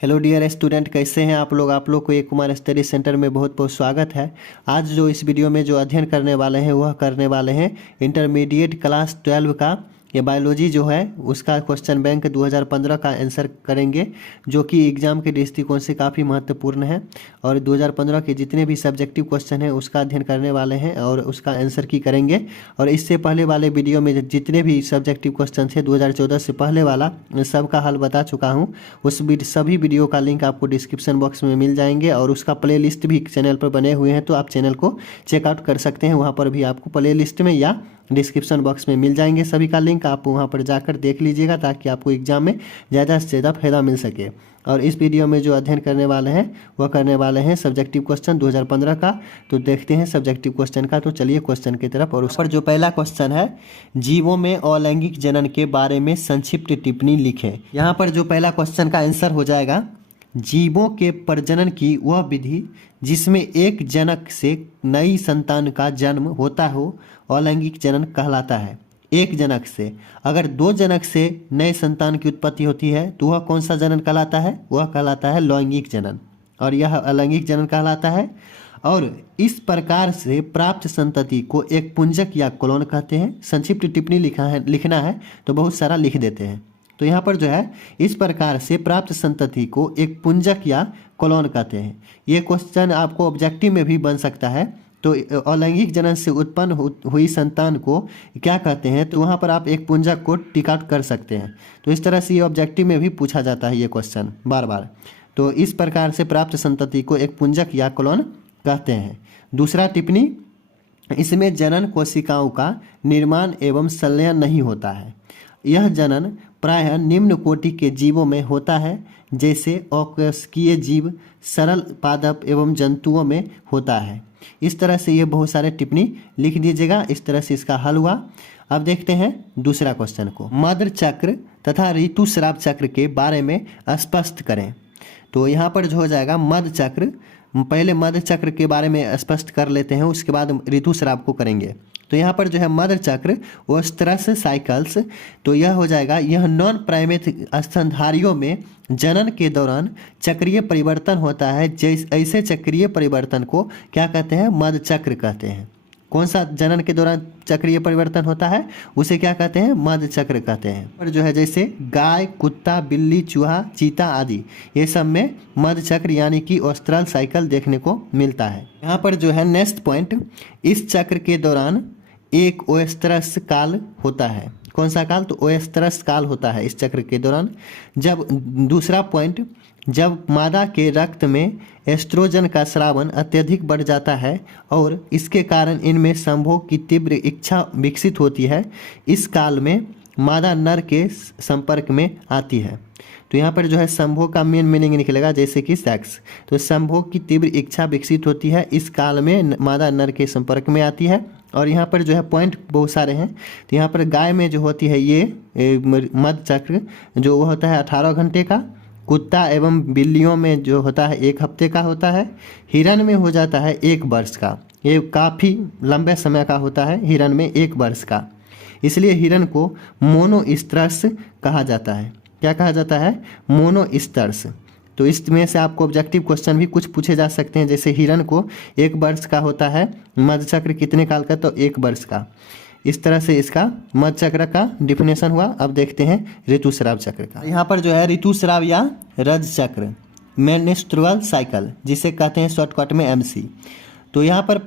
Hello dear student, कैसे हैं आप लोग को एक कुमार स्टडी सेंटर में बहुत बहुत स्वागत है। आज जो इस वीडियो में जो अध्ययन करने वाले हैं वह करने वाले हैं इंटरमीडिएट क्लास 12 का ये बायोलॉजी जो है उसका क्वेश्चन बैंक 2015 का आंसर करेंगे, जो कि एग्जाम के दृष्टिकोण से काफ़ी महत्वपूर्ण है। और 2015 के जितने भी सब्जेक्टिव क्वेश्चन हैं उसका अध्ययन करने वाले हैं और उसका आंसर की करेंगे। और इससे पहले वाले वीडियो में जितने भी सब्जेक्टिव क्वेश्चन थे 2014 से पहले वाला सबका हल बता चुका हूँ। सभी वीडियो का लिंक आपको डिस्क्रिप्शन बॉक्स में मिल जाएंगे और उसका प्ले लिस्ट भी चैनल पर बने हुए हैं, तो आप चैनल को चेकआउट कर सकते हैं। वहाँ पर भी आपको प्ले लिस्ट में या डिस्क्रिप्शन बॉक्स में मिल जाएंगे सभी का लिंक, आप वहाँ पर जाकर देख लीजिएगा ताकि आपको एग्जाम में ज़्यादा से ज़्यादा फायदा मिल सके। और इस वीडियो में जो अध्ययन करने वाले हैं वह करने वाले हैं सब्जेक्टिव क्वेश्चन 2015 का। तो देखते हैं सब्जेक्टिव क्वेश्चन का। तो चलिए क्वेश्चन की तरफ। और उस पर जो पहला क्वेश्चन है, जीवों में अलैंगिक जनन के बारे में संक्षिप्त टिप्पणी लिखें। यहाँ पर जो पहला क्वेश्चन का आंसर हो जाएगा, जीवों के प्रजनन की वह विधि जिसमें एक जनक से नई संतान का जन्म होता हो अलैंगिक जनन कहलाता है। एक जनक से, अगर दो जनक से नए संतान की उत्पत्ति होती है तो वह कौन सा जनन कहलाता है? वह कहलाता है लैंगिक जनन, और यह अलैंगिक जनन कहलाता है। और इस प्रकार से प्राप्त संतति को एक पुंजक या क्लोन कहते हैं। संक्षिप्त टिप्पणी लिखना है तो बहुत सारा लिख देते हैं। तो यहाँ पर जो है, इस प्रकार से प्राप्त संतति को एक पुंजक या क्लोन कहते हैं। ये क्वेश्चन आपको ऑब्जेक्टिव में भी बन सकता है। तो अलैंगिक जनन से उत्पन्न हुई संतान को क्या कहते हैं, तो वहाँ पर आप एक पुंजक को टिक आउट कर सकते हैं। तो इस तरह से ये ऑब्जेक्टिव में भी पूछा जाता है ये क्वेश्चन बार बार। तो इस प्रकार से प्राप्त संतति को एक पुंजक या क्लोन कहते हैं। दूसरा टिप्पणी, इसमें जनन कोशिकाओं का निर्माण एवं संलयन नहीं होता है। यह जनन प्रायः निम्न कोटि के जीवों में होता है, जैसे अकोशिकीय जीव, सरल पादप एवं जंतुओं में होता है। इस तरह से ये बहुत सारे टिप्पणी लिख दीजिएगा। इस तरह से इसका हल हुआ। अब देखते हैं दूसरा क्वेश्चन को। मध्य चक्र तथा ऋतुस्राव चक्र के बारे में स्पष्ट करें। तो यहाँ पर जो हो जाएगा मध्य चक्र, पहले मध्य चक्र के बारे में स्पष्ट कर लेते हैं, उसके बाद ऋतुस्राव को करेंगे। तो यहाँ पर जो है मध्य चक्र ओस्ट्रस साइकिल्स, तो यह हो जाएगा, यह नॉन प्राइमेट स्तनधारियों में जनन के दौरान चक्रीय परिवर्तन होता है। ऐसे चक्रीय परिवर्तन को क्या कहते हैं? मध्य चक्र कहते हैं। कौन सा जनन के दौरान चक्रीय परिवर्तन होता है उसे क्या कहते हैं? मध्य चक्र कहते हैं। और जो है जैसे गाय, कुत्ता, बिल्ली, चूहा, चीता आदि, ये सब में मध्य चक्र यानी कि ओस्ट्रल साइकिल देखने को मिलता है। यहाँ पर जो है नेक्स्ट पॉइंट, इस चक्र के दौरान एक ओएस्ट्रस काल होता है। कौन सा काल? तो ओएस्ट्रस काल होता है इस चक्र के दौरान। जब दूसरा पॉइंट, जब मादा के रक्त में एस्ट्रोजन का स्रावन अत्यधिक बढ़ जाता है और इसके कारण इनमें संभोग की तीव्र इच्छा विकसित होती है, इस काल में मादा नर के संपर्क में आती है। तो यहाँ पर जो है संभोग का मेन मीनिंग निकलेगा, जैसे कि सेक्स। तो संभोग की तीव्र इच्छा विकसित होती है, इस काल में मादा नर के संपर्क में आती है। और यहाँ पर जो है पॉइंट बहुत सारे हैं। तो यहाँ पर गाय में जो होती है ये मध्य चक्र जो वो होता है 18 घंटे का। कुत्ता एवं बिल्लियों में जो होता है 1 हफ्ते का होता है। हिरन में हो जाता है 1 वर्ष का। ये काफ़ी लंबे समय का होता है हिरन में 1 वर्ष का, इसलिए हिरन को मोनोस्ट्रस कहा जाता है। क्या कहा जाता है? मोनोस्ट्रस। तो इसमें से आपको ऑब्जेक्टिव क्वेश्चन भी कुछ पूछे जा सकते हैं, जैसे हिरन को 1 वर्ष का होता है, मध्य चक्र कितने काल का? तो 1 वर्ष का। इस तरह से इसका मध्य चक्र का डिफिनेशन हुआ। अब देखते हैं ऋतुस्राव चक्र का। यहाँ पर जो है ऋतुस्राव या रज चक्र, मेन्स्ट्रुअल साइकिल, जिसे कहते हैं शॉर्टकट में MC। तो यहाँ पर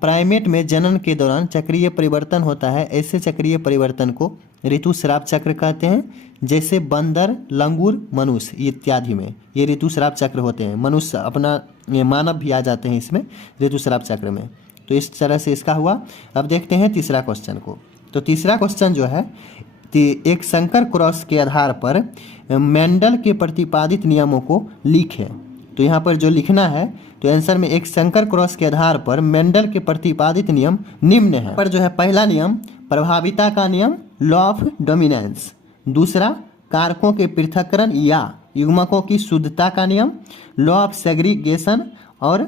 प्राइमेट में जनन के दौरान चक्रीय परिवर्तन होता है। ऐसे चक्रीय परिवर्तन को ऋतुस्राव चक्र कहते हैं, जैसे बंदर, लंगूर, मनुष्य इत्यादि में ये ऋतुस्राव चक्र होते हैं। मनुष्य अपना मानव भी आ जाते हैं इसमें ऋतुस्राव चक्र में। तो इस तरह से इसका हुआ। अब देखते हैं तीसरा क्वेश्चन को। तो तीसरा क्वेश्चन जो है, एक संकर क्रॉस के आधार पर मेंडल के प्रतिपादित नियमों को लिखें। तो यहाँ पर जो लिखना है, तो आंसर में एक संकर क्रॉस के आधार पर मेंडल के प्रतिपादित नियम निम्न है। पर जो है पहला नियम प्रभाविता का नियम, लॉ ऑफ डोमिनेंस। दूसरा कारकों के पृथक्करण या युग्मकों की शुद्धता का नियम, लॉ ऑफ सेग्रीगेशन और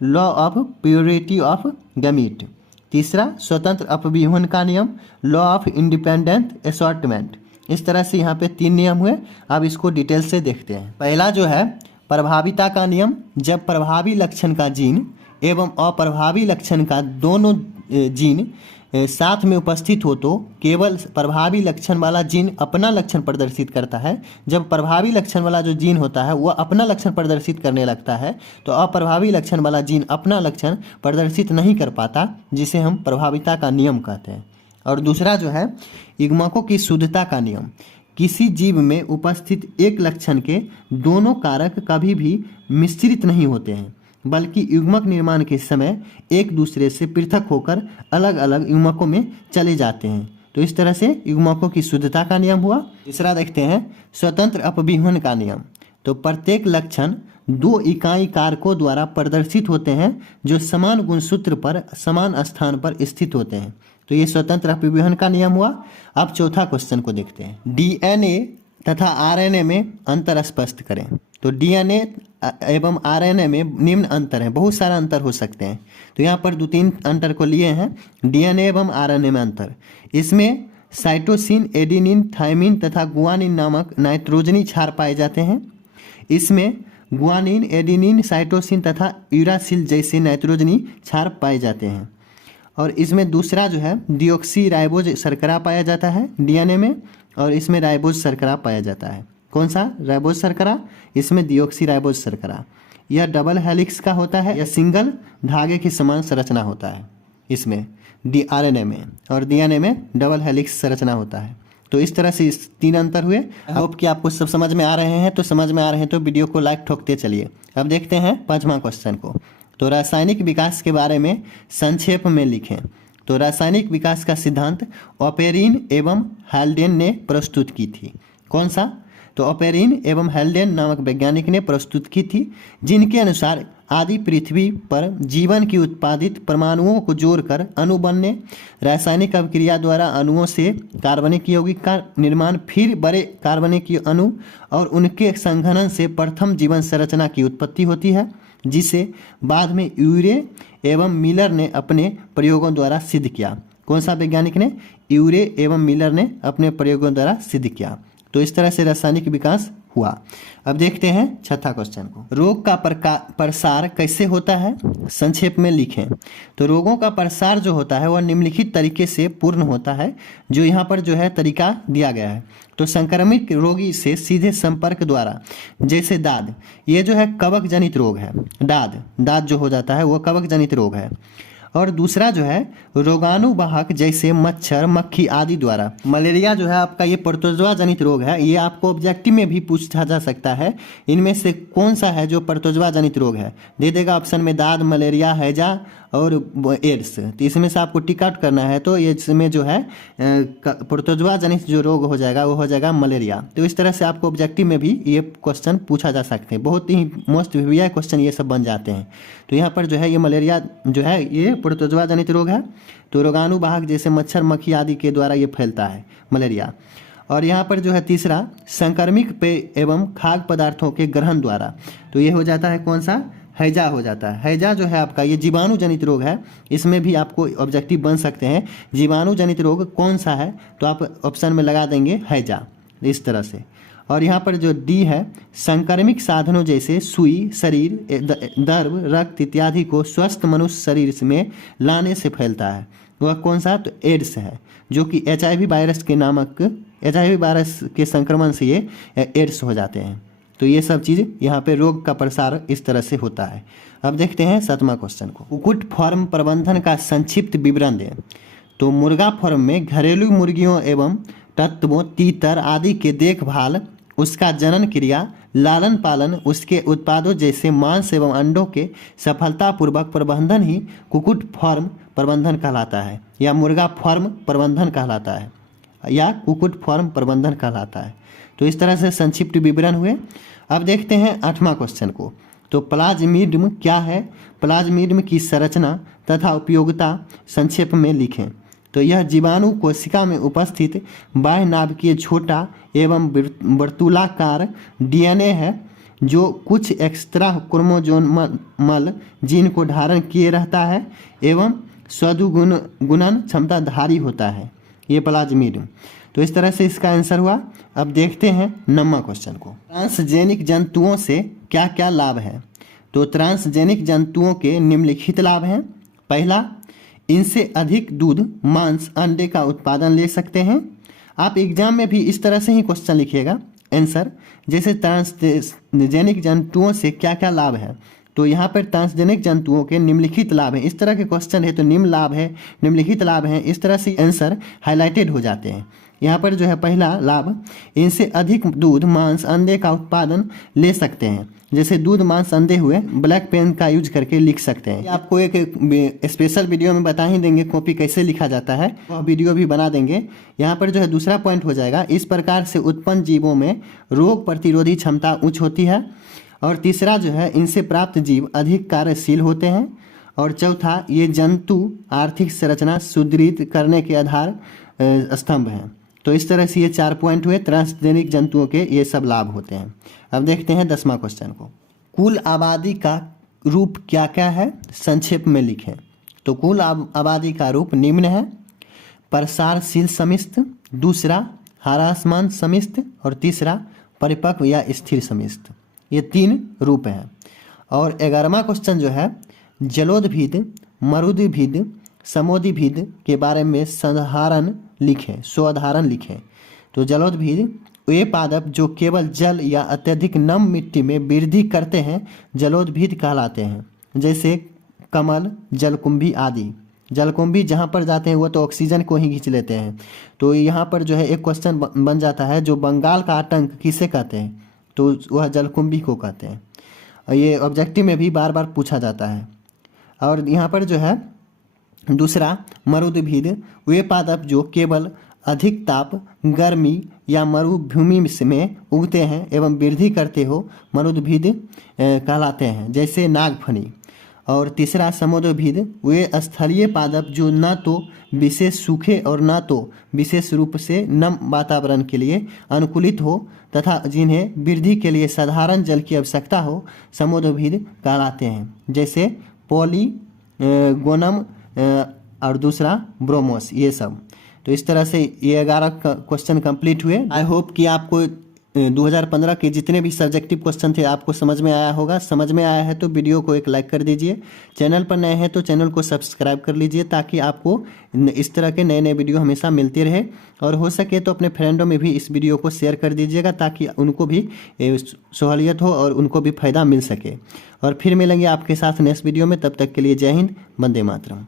law of purity of gamete. तीसरा स्वतंत्र अपव्यूहन का नियम, लॉ ऑफ इंडिपेंडेंट असॉर्टमेंट। इस तरह से यहाँ पे 3 नियम हुए। अब इसको डिटेल से देखते हैं। पहला जो है प्रभाविता का नियम, जब प्रभावी लक्षण का जीन एवं अप्रभावी लक्षण का दोनों जीन साथ में उपस्थित हो तो केवल प्रभावी लक्षण वाला जीन अपना लक्षण प्रदर्शित करता है। जब प्रभावी लक्षण वाला जो जीन होता है वह अपना लक्षण प्रदर्शित करने लगता है तो अप्रभावी लक्षण वाला जीन अपना लक्षण प्रदर्शित नहीं कर पाता, जिसे हम प्रभाविता का नियम कहते हैं। और दूसरा जो है युग्मकों की शुद्धता का नियम, किसी जीव में उपस्थित एक लक्षण के दोनों कारक कभी भी मिश्रित नहीं होते हैं, बल्कि युग्मक निर्माण के समय एक दूसरे से पृथक होकर अलग अलग युग्मकों में चले जाते हैं। तो इस तरह से युग्मकों की शुद्धता का नियम हुआ। तीसरा देखते हैं स्वतंत्र अपव्यूहन का नियम। तो प्रत्येक लक्षण 2 इकाई कारकों द्वारा प्रदर्शित होते हैं जो समान गुणसूत्र पर समान स्थान पर स्थित होते हैं। तो ये स्वतंत्र अपव्यूहन का नियम हुआ। अब चौथा क्वेश्चन को देखते हैं। डीएनए तथा आरएनए में अंतर स्पष्ट करें। तो डीएनए एवं आरएनए में निम्न अंतर है, बहुत सारा अंतर हो सकते हैं। तो यहाँ पर 2-3 अंतर को लिए हैं। डीएनए एवं आरएनए में अंतर, इसमें साइटोसिन, एडेनिन, थायमिन तथा गुआनिन नामक नाइट्रोजनी क्षार पाए जाते हैं। इसमें गुआनिन, एडेनिन, साइटोसिन तथा यूरासिल जैसे नाइट्रोजनी क्षार पाए जाते हैं। और इसमें दूसरा जो है डिऑक्सी राइबोज शर्करा पाया जाता है डीएनए में, और इसमें राइबोज शर्करा पाया जाता है। कौन सा? राइबोज शर्करा, इसमें डिऑक्सी राइबोज शर्करा। यह डबल हेलिक्स का होता है, यह सिंगल धागे की समान संरचना होता है इसमें आरएनए में, और डीएनए में डबल हेलिक्स संरचना होता है। तो इस तरह से इस 3 अंतर हुए। होप कि आपको सब समझ में आ रहे हैं। तो समझ में आ रहे हैं तो वीडियो को लाइक ठोकते चलिए। अब देखते हैं 5वां क्वेश्चन को। तो रासायनिक विकास के बारे में संक्षेप में लिखें। तो रासायनिक विकास का सिद्धांत ऑपेरिन एवं हेल्डेन ने प्रस्तुत की थी। कौन सा? तो ऑपेरिन एवं हेल्डेन नामक वैज्ञानिक ने प्रस्तुत की थी, जिनके अनुसार आदि पृथ्वी पर जीवन की उत्पादित परमाणुओं को जोड़कर अणु बनने, रासायनिक अभिक्रिया द्वारा अणुओं से कार्बनिक यौगिक का निर्माण, फिर बड़े कार्बनिक अणु और उनके संघनन से प्रथम जीवन संरचना की उत्पत्ति होती है, जिसे बाद में यूरे एवं मिलर ने अपने प्रयोगों द्वारा सिद्ध किया। कौन सा वैज्ञानिक ने? यूरे एवं मिलर ने अपने प्रयोगों द्वारा सिद्ध किया। तो इस तरह से रासायनिक विकास हुआ। अब देखते हैं 6वां क्वेश्चन को। रोग का प्रसार कैसे होता है? संक्षेप में लिखें। तो रोगों का प्रसार जो होता है वह निम्नलिखित तरीके से पूर्ण होता है, जो यहाँ पर जो है तरीका दिया गया है। तो संक्रमित रोगी से सीधे संपर्क द्वारा, जैसे दाद, ये जो है कवक जनित रोग है। दाद जो हो जाता है वो कवक जनित रोग है। और दूसरा जो है रोगाणुवाहक जैसे मच्छर, मक्खी आदि द्वारा। मलेरिया जो है आपका ये प्रोटोजोआ जनित रोग है। ये आपको ऑब्जेक्टिव में भी पूछा जा सकता है, इनमें से कौन सा है जो प्रोटोजोआ जनित रोग है। दे देगा ऑप्शन में दाद, मलेरिया, हैजा और एड्स। तो इसमें से आपको टिक आउट करना है। तो इसमें जो है प्रोटोजोआ जनित जो रोग हो जाएगा वो हो जाएगा मलेरिया। तो इस तरह से आपको ऑब्जेक्टिव में भी ये क्वेश्चन पूछा जा सकते हैं। बहुत ही मोस्ट वीवीआई क्वेश्चन ये सब बन जाते हैं। तो यहाँ पर जो है ये मलेरिया जो है ये प्रोटोजोआ जनित रोग है। तो रोगाणुवाहक जैसे मच्छर, मक्खी आदि के द्वारा ये फैलता है मलेरिया। और यहाँ पर जो है तीसरा संक्रमित पेय एवं खाद्य पदार्थों के ग्रहण द्वारा। तो ये हो जाता है कौन सा? हैजा हो जाता है। हैजा जो है आपका ये जीवाणु जनित रोग है। इसमें भी आपको ऑब्जेक्टिव बन सकते हैं, जीवाणु जनित रोग कौन सा है, तो आप ऑप्शन में लगा देंगे हैजा, इस तरह से। और यहाँ पर जो डी है संक्रमिक साधनों जैसे सुई, शरीर, दर्भ, रक्त इत्यादि को स्वस्थ मनुष्य शरीर में लाने से फैलता है। वह कौन सा? तो एड्स है, जो कि HIV वायरस के नामक HIV वायरस के संक्रमण से ये एड्स हो जाते हैं। तो ये सब चीज़ यहाँ पे रोग का प्रसार इस तरह से होता है। अब देखते हैं 7वां क्वेश्चन को। कुक्कुट फार्म प्रबंधन का संक्षिप्त विवरण दें। तो मुर्गा फार्म में घरेलू मुर्गियों एवं तत्वों, तीतर आदि के देखभाल, उसका जनन क्रिया, लालन पालन, उसके उत्पादों जैसे मांस एवं अंडों के सफलतापूर्वक प्रबंधन ही कुक्कुट फार्म प्रबंधन कहलाता है, या मुर्गा फार्म प्रबंधन कहलाता है, या कुक्कुट फार्म प्रबंधन कहलाता है। तो इस तरह से संक्षिप्त विवरण हुए। अब देखते हैं 8वां क्वेश्चन को। तो प्लाज्मिडियम क्या है? प्लाज्मिडियम की संरचना तथा उपयोगिता संक्षेप में लिखें। तो यह जीवाणु कोशिका में उपस्थित बाह्य नाभिकीय छोटा एवं वर्तुलाकार DNA है, जो कुछ एक्स्ट्रा क्रोमोसोमल जीन को धारण किए रहता है एवं गुणन क्षमताधारी होता है, ये प्लाज्मिडियम। तो इस तरह से इसका आंसर हुआ। अब देखते हैं 9वां क्वेश्चन को। ट्रांसजेनिक जंतुओं से क्या क्या लाभ है? तो ट्रांसजेनिक जंतुओं के निम्नलिखित लाभ हैं। पहला, इनसे अधिक दूध, मांस, अंडे का उत्पादन ले सकते हैं। आप एग्जाम में भी इस तरह से ही क्वेश्चन लिखिएगा आंसर, जैसे ट्रांसजेनिक जंतुओं से क्या क्या लाभ है। तो यहाँ पर ट्रांसजेनिक जंतुओं के निम्नलिखित लाभ हैं, इस तरह के क्वेश्चन है तो निम्न लाभ है, निम्नलिखित लाभ हैं, इस तरह से आंसर हाईलाइटेड हो जाते हैं। यहाँ पर जो है पहला लाभ, इनसे अधिक दूध, मांस, अंडे का उत्पादन ले सकते हैं। जैसे दूध, मांस, अंडे हुए, ब्लैक पेन का यूज करके लिख सकते हैं। आपको एक स्पेशल वीडियो में बता ही देंगे कॉपी कैसे लिखा जाता है, वह वीडियो भी बना देंगे। यहाँ पर जो है दूसरा पॉइंट हो जाएगा, इस प्रकार से उत्पन्न जीवों में रोग प्रतिरोधी क्षमता उच्च होती है। और तीसरा जो है, इनसे प्राप्त जीव अधिक कार्यशील होते हैं। और चौथा, ये जंतु आर्थिक संरचना सुदृढ़ करने के आधार स्तंभ हैं। तो इस तरह से ये 4 पॉइंट हुए ट्रांसजेनिक जंतुओं के, ये सब लाभ होते हैं। अब देखते हैं 10वां क्वेश्चन को। कुल आबादी का रूप क्या क्या है, संक्षेप में लिखें। तो कुल आबादी का रूप निम्न है: प्रसारशील समिष्ट, दूसरा ह्रासमान समिष्ट, और तीसरा परिपक्व या स्थिर समिष्ट। ये 3 रूप हैं। और 11वां क्वेश्चन जो है, जलोदभिद, मरुदभिद, समोदिभिद के बारे में साधारण लिखें, स्वाधारण लिखें। तो जलोदभिद वे पादप जो केवल जल या अत्यधिक नम मिट्टी में वृद्धि करते हैं जलोदभिद कहलाते हैं। जैसे कमल, जलकुंभी आदि। जलकुंभी जहाँ पर जाते हैं वो तो ऑक्सीजन को ही खींच लेते हैं। तो यहाँ पर जो है एक क्वेश्चन बन जाता है, जो बंगाल का आतंक किसे कहते हैं? तो वह जलकुंभी को कहते हैं। ये ऑब्जेक्टिव में भी बार बार पूछा जाता है। और यहाँ पर जो है दूसरा, मरुदभिद वे पादप जो केवल अधिक ताप, गर्मी या मरुभूमि में उगते हैं एवं वृद्धि करते हो, मरुदभिद कहलाते हैं। जैसे नागफनी। और तीसरा, समोदभिद वे स्थलीय पादप जो न तो विशेष सूखे और न तो विशेष रूप से नम वातावरण के लिए अनुकूलित हो तथा जिन्हें वृद्धि के लिए साधारण जल की आवश्यकता हो, समोदभिद कहलाते हैं। जैसे पॉलीगोनम और दूसरा ब्रोमोस, ये सब। तो इस तरह से ये 11 क्वेश्चन कंप्लीट हुए। आई होप कि आपको 2015 के जितने भी सब्जेक्टिव क्वेश्चन थे आपको समझ में आया होगा। समझ में आया है तो वीडियो को एक लाइक कर दीजिए। चैनल पर नए हैं तो चैनल को सब्सक्राइब कर लीजिए, ताकि आपको इस तरह के नए नए वीडियो हमेशा मिलते रहे। और हो सके तो अपने फ्रेंडों में भी इस वीडियो को शेयर कर दीजिएगा, ताकि उनको भी सहूलियत हो और उनको भी फ़ायदा मिल सके। और फिर मिलेंगे आपके साथ नेक्स्ट वीडियो में। तब तक के लिए जय हिंद, वंदे मातरम।